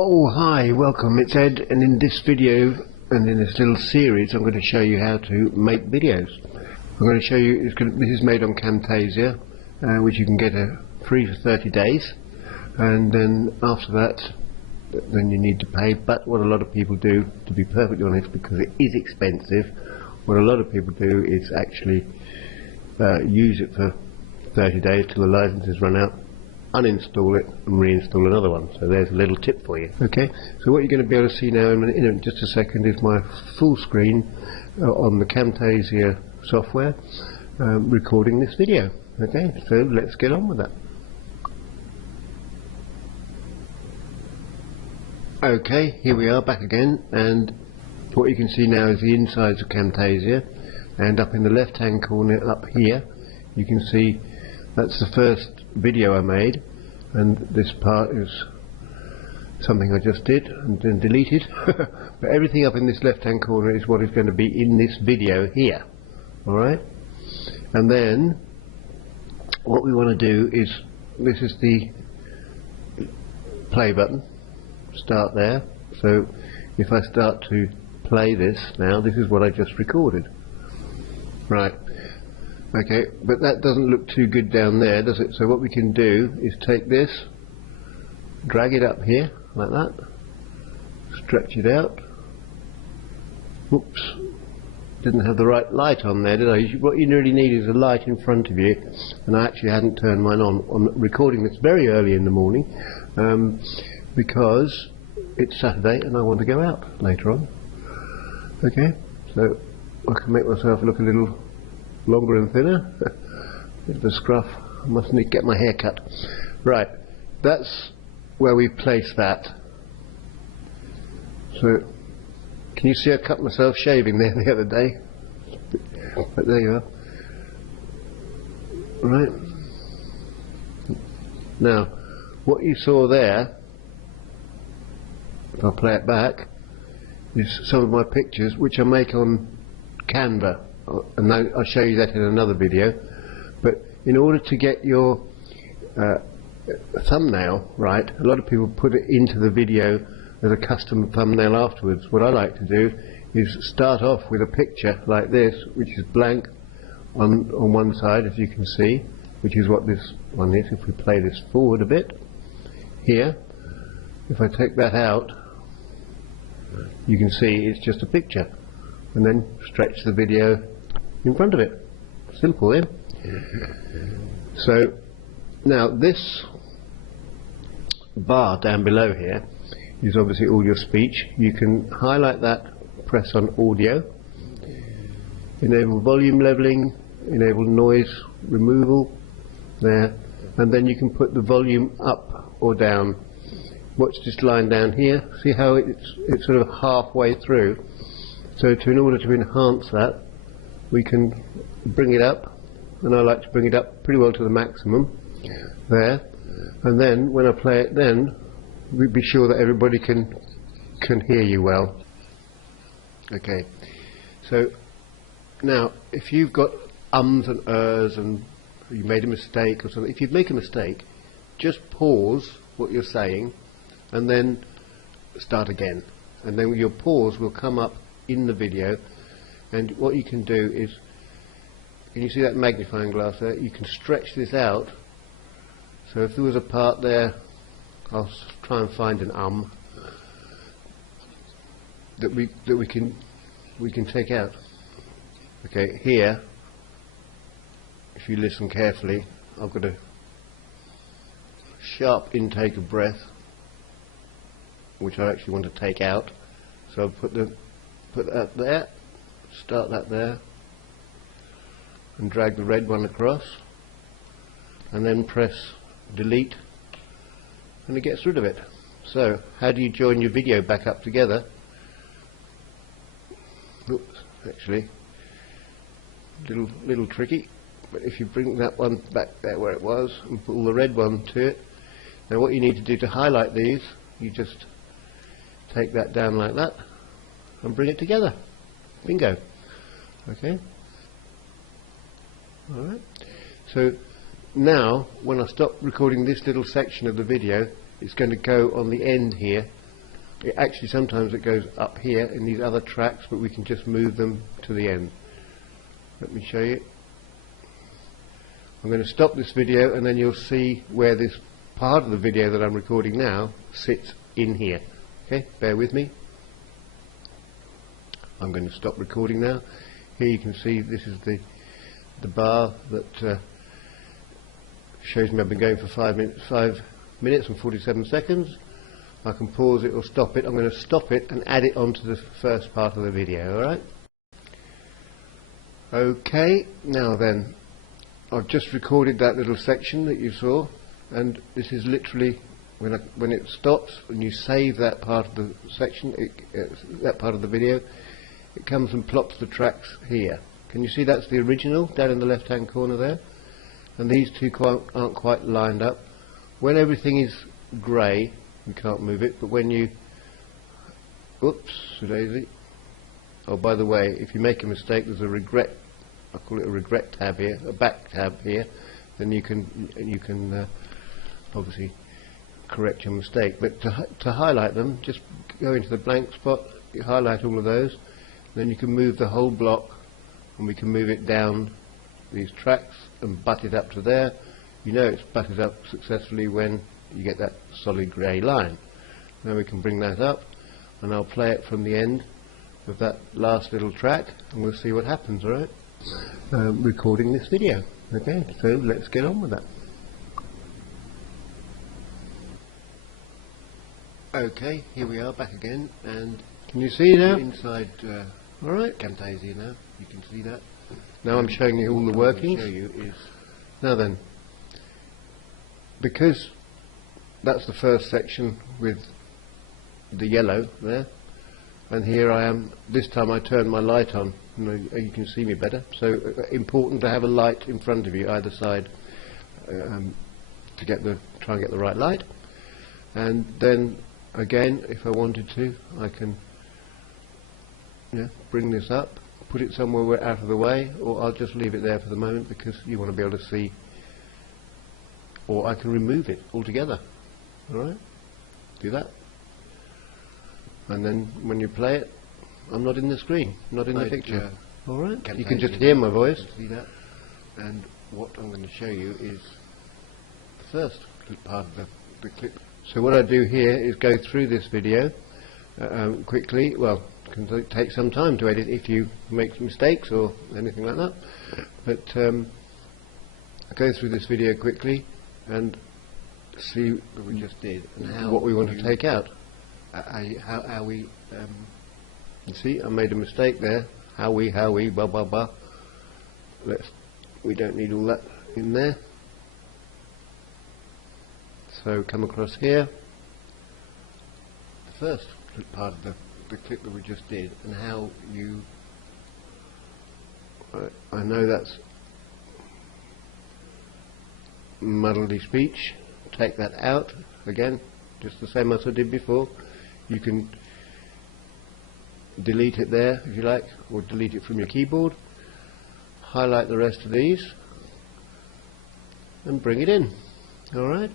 Oh, hi, welcome, it's Ed, and in this video and in this little series I'm going to show you how to make videos. I'm going to show you, this is made on Camtasia, which you can get free for 30 days, and then after that then you need to pay. But what a lot of people do, to be perfectly honest, because it is expensive, what a lot of people do is actually use it for 30 days till the licenses run out, uninstall it and reinstall another one. So there's a little tip for you. Okay, so what you're going to be able to see now in just a second is my full screen on the Camtasia software recording this video. Okay, so let's get on with that. Okay, here we are back again, and what you can see now is the insides of Camtasia, and up in the left hand corner up here you can see that's the first video I made, and this part is something I just did and then deleted. But everything up in this left hand corner is what is going to be in this video here. Alright, and then what we want to do is, this is the play button, start there. So if I start to play this now, this is what I just recorded. Right. Okay, but that doesn't look too good down there, does it? So what we can do is take this, drag it up here like that, stretch it out. Oops, didn't have the right light on there, did I? What you really need is a light in front of you, and I actually hadn't turned mine on. I'm recording this very early in the morning because it's Saturday and I want to go out later on. Okay, so I can make myself look a little longer and thinner. Bit of a scruff. I must need to get my hair cut. Right, that's where we place that. So can you see I cut myself shaving there the other day? But there you are. Right, now what you saw there, if I play it back, is some of my pictures which I make on Canva, and I'll show you that in another video. But in order to get your thumbnail right, a lot of people put it into the video as a custom thumbnail afterwards. What I like to do is start off with a picture like this, which is blank on one side, as you can see, which is what this one is. If we play this forward a bit here, if I take that out, you can see it's just a picture, and then stretch the video in front of it. Simple, eh? So now this bar down below here is obviously all your speech. You can highlight that, press on audio, enable volume leveling, enable noise removal there, and then you can put the volume up or down. Watch this line down here, see how it's sort of halfway through. So in order to enhance that, we can bring it up, and I like to bring it up pretty well to the maximum there, and then when I play it, then we'd be sure that everybody can hear you well. Okay, so now if you've got ums and ers and you made a mistake or something, if you make a mistake, just pause what you're saying and then start again, and then your pause will come up in the video. And what you can do is, can you see that magnifying glass there? You can stretch this out. So if there was a part there, I'll try and find an that we can take out. Okay, here, if you listen carefully, I've got a sharp intake of breath, which I actually want to take out. So I'll put that there. Start that there and drag the red one across, and then press delete, and it gets rid of it. So how do you join your video back up together? Oops, actually little tricky, but if you bring that one back there where it was and pull the red one to it, now what you need to do to highlight these, you just take that down like that and bring it together. Bingo. Okay. Alright. So now when I stop recording this little section of the video, it's going to go on the end here Actually sometimes it goes up here in these other tracks, but we can just move them to the end. Let me show you. I'm going to stop this video and then you'll see where this part of the video that I'm recording now sits in here. Okay, bear with me. I'm going to stop recording now. Here you can see this is the bar that shows me I've been going for 5 minutes and 47 seconds. I can pause it or stop it. I'm going to stop it and add it onto the first part of the video, alright? Okay, now then, I've just recorded that little section that you saw, and this is literally when it stops and you save that part of the section, that part of the video, it comes and plops the tracks here. Can you see that's the original down in the left hand corner there? And these two aren't quite lined up. When everything is grey, you can't move it, but when you, oops, daisy. Oh, by the way, if you make a mistake, there's a regret, I call it a regret tab here, a back tab here, then you can obviously correct your mistake. But to highlight them, just go into the blank spot, you highlight all of those, then you can move the whole block, and we can move it down these tracks and butt it up to there. You know it's butted up successfully when you get that solid grey line. Now we can bring that up, and I'll play it from the end of that last little track, and we'll see what happens, alright? Recording this video. Okay, so let's get on with that. Okay, here we are back again, and can you see now? Inside alright, Camtasia now, you can see that. Now I'm showing you all the workings. Now then, because that's the first section with the yellow there, and here I am, this time I turned my light on, you can see me better, so important to have a light in front of you either side to try and get the right light. And then again, if I wanted to, I can bring this up, put it somewhere out of the way, or I'll just leave it there for the moment because you want to be able to see, or I can remove it altogether. Alright, do that, and then when you play it, I'm not in the screen, not in the picture. Alright, you can just hear my voice. See that? And what I'm going to show you is the first part of the clip. So what I do here is go through this video quickly. Well, it can take some time to edit if you make mistakes or anything like that, but I go through this video quickly and see what we just did and what we want to take out. How we you see, I made a mistake there. How we blah blah blah. We don't need all that in there. So come across here. The first part of the clip that we just did, and how you. I know that's muddledy speech. Take that out again, just the same as I did before. You can delete it there if you like, or delete it from your keyboard. Highlight the rest of these and bring it in. Alright,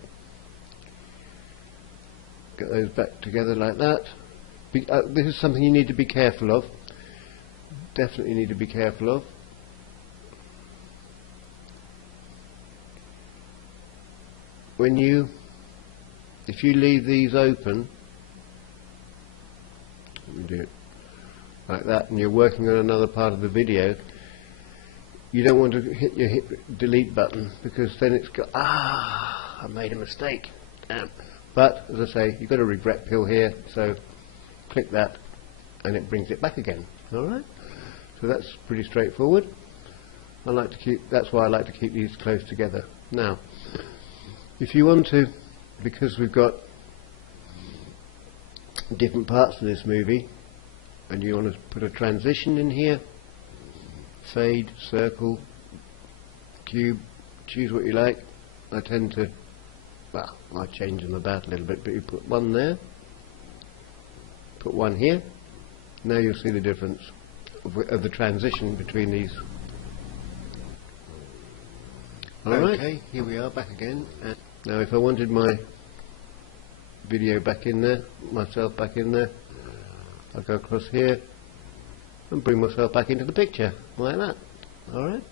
get those back together like that. This is something you need to be careful of, definitely need to be careful of. If you leave these open, let me do it like that, and you're working on another part of the video, you don't want to hit your delete button, because then it's got, I made a mistake, damn. But as I say, you've got a regret pill here, so click that and it brings it back again. Alright, so that's pretty straightforward. That's why I like to keep these close together. Now if you want to, because we've got different parts of this movie, and you want to put a transition in here, fade, circle, cube, choose what you like. I tend to, well, I change them about a little bit, but you put one there, put one here. Now you'll see the difference of the transition between these. Alright, okay, here we are back again. And now if I wanted my video back in there, myself back in there. I'll go across here and bring myself back into the picture, like that. Alright?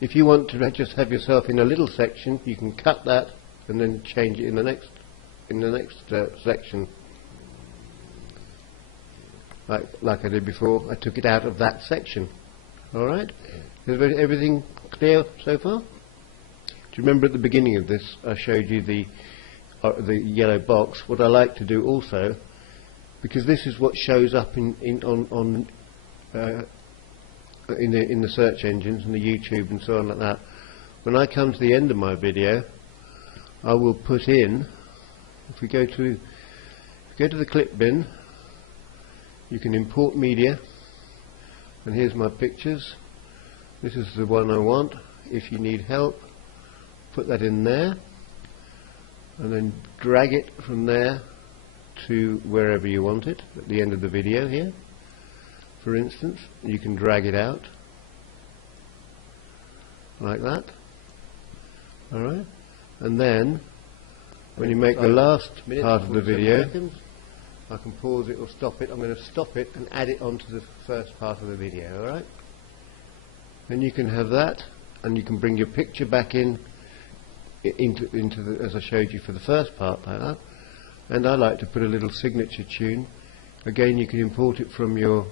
If you want to just have yourself in a little section, you can cut that and then change it in the next section. Like I did before, I took it out of that section. Alright? Is everything clear so far? Do you remember at the beginning of this I showed you the yellow box? What I like to do also, because this is what shows up in the search engines and the YouTube and so on like that. When I come to the end of my video, I will put in, if we go to the clip bin, you can import media, and here's my pictures. This is the one I want. If you need help, put that in there and then drag it from there to wherever you want it at the end of the video here. For instance, you can drag it out like that. Alright, and then when you make the last part of the video, I can pause it or stop it. I'm going to stop it and add it onto the first part of the video. Alright, then you can have that, and you can bring your picture back into the, as I showed you for the first part, like that. And I like to put a little signature tune. Again, you can import it from your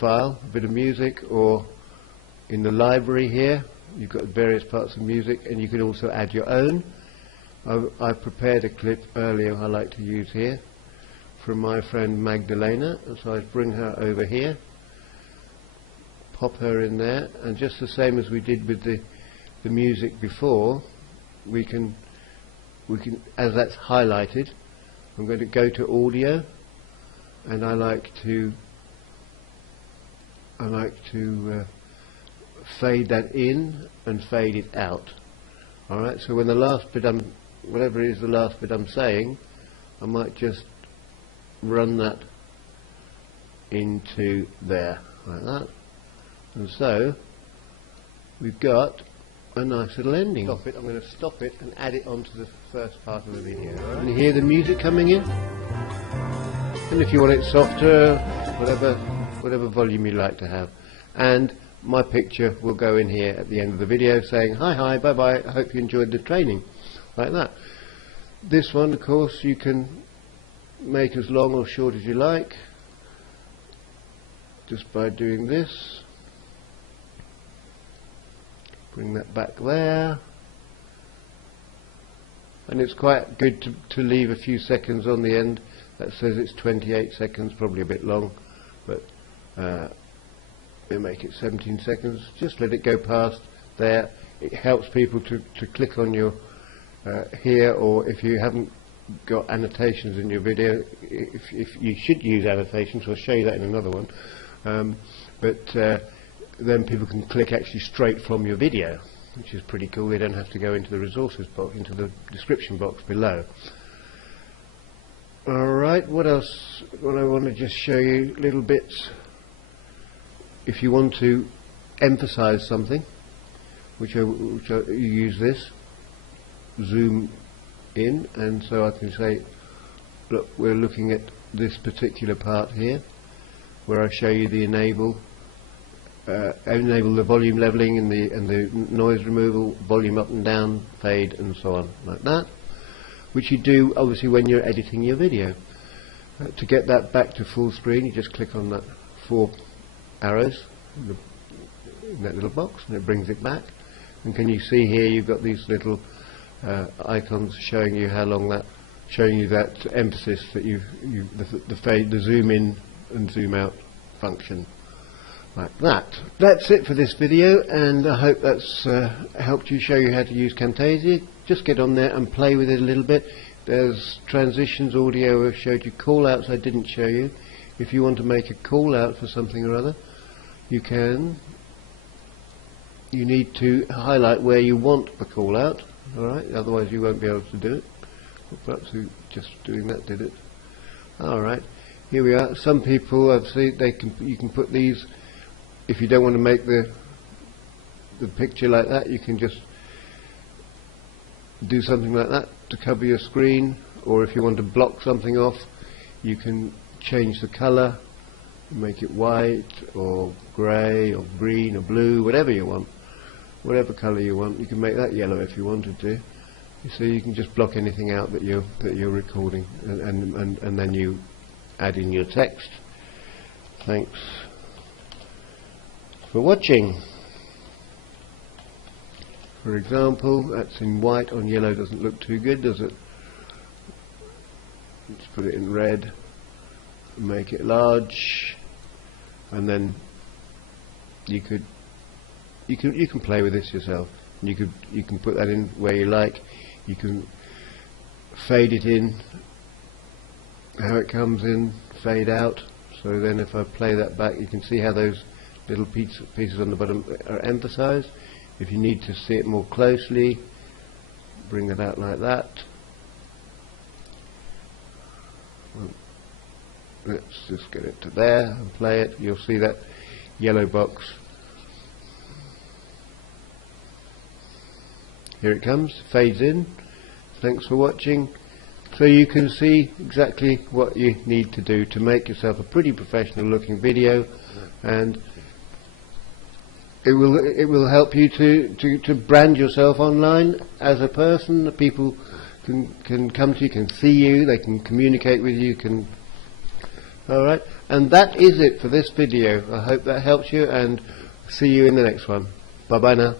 file, a bit of music, or in the library here you've got various parts of music, and you can also add your own. I prepared a clip earlier I like to use here from my friend Magdalena, and so I bring her over here, pop her in there, and just the same as we did with the music before, we can, as that's highlighted, I'm going to go to audio, and I like to fade that in and fade it out. Alright, so when the last bit whatever is the last bit I'm saying, I might just run that into there, like that. And so we've got a nice little ending. I'm going to stop it and add it onto the first part of the video. Right? And you hear the music coming in? And if you want it softer, whatever volume you like to have. And my picture will go in here at the end of the video saying, hi, bye bye, I hope you enjoyed the training. Like that. This one, of course, you can make as long or short as you like, just by doing this. Bring that back there. And it's quite good to leave a few seconds on the end. That says it's 28 seconds, probably a bit long, but we'll make it 17 seconds. Just let it go past there. It helps people to click on your here, or if you haven't got annotations in your video, if you should use annotations, I'll show you that in another one, then people can click actually straight from your video, which is pretty cool. They don't have to go into the resources box, into the description box below. Alright, what else? What I want to just show you little bits. If you want to emphasize something, you use this, zoom in, and so I can say, look, we're looking at this particular part here, where I show you the enable the volume leveling and the noise removal, volume up and down, fade, and so on, like that, which you do obviously when you're editing your video. To get that back to full screen, you just click on that 4 arrows in that little box, and it brings it back. And can you see here you've got these little icons showing you how long that, showing you that emphasis that the zoom in and zoom out function, like that. That's it for this video, and I hope that's helped you, show you how to use Camtasia. Just get on there and play with it a little bit. There's transitions, audio, I've showed you, call outs I didn't show you. If you want to make a call out for something or other, you can. You need to highlight where you want the call out, alright, otherwise you won't be able to do it. Perhaps just doing that did it. Alright, here we are. Some people, I've seen, you can put these, if you don't want to make the picture like that, you can just do something like that. to cover your screen, or if you want to block something off, you can change the color, make it white or grey or green or blue, whatever you want, whatever color you want. You can make that yellow if you wanted to. So you can just block anything out that you're recording, and then you add in your text. Thanks for watching. For example, that's in white on yellow, doesn't look too good, does it? Let's put it in red, make it large, and then you can play with this yourself. You can put that in where you like. You can fade it in, how it comes in, fade out. So then if I play that back, you can see how those little pieces on the bottom are emphasized. If you need to see it more closely, bring it out like that. Let's just get it to there and play it. You'll see that yellow box. Here it comes, fades in. Thanks for watching. So you can see exactly what you need to do to make yourself a pretty professional looking video, and it will help you to brand yourself online as a person. People can come to you, can see you, they can communicate with you, alright, and that is it for this video. I hope that helps you, and see you in the next one. Bye bye now.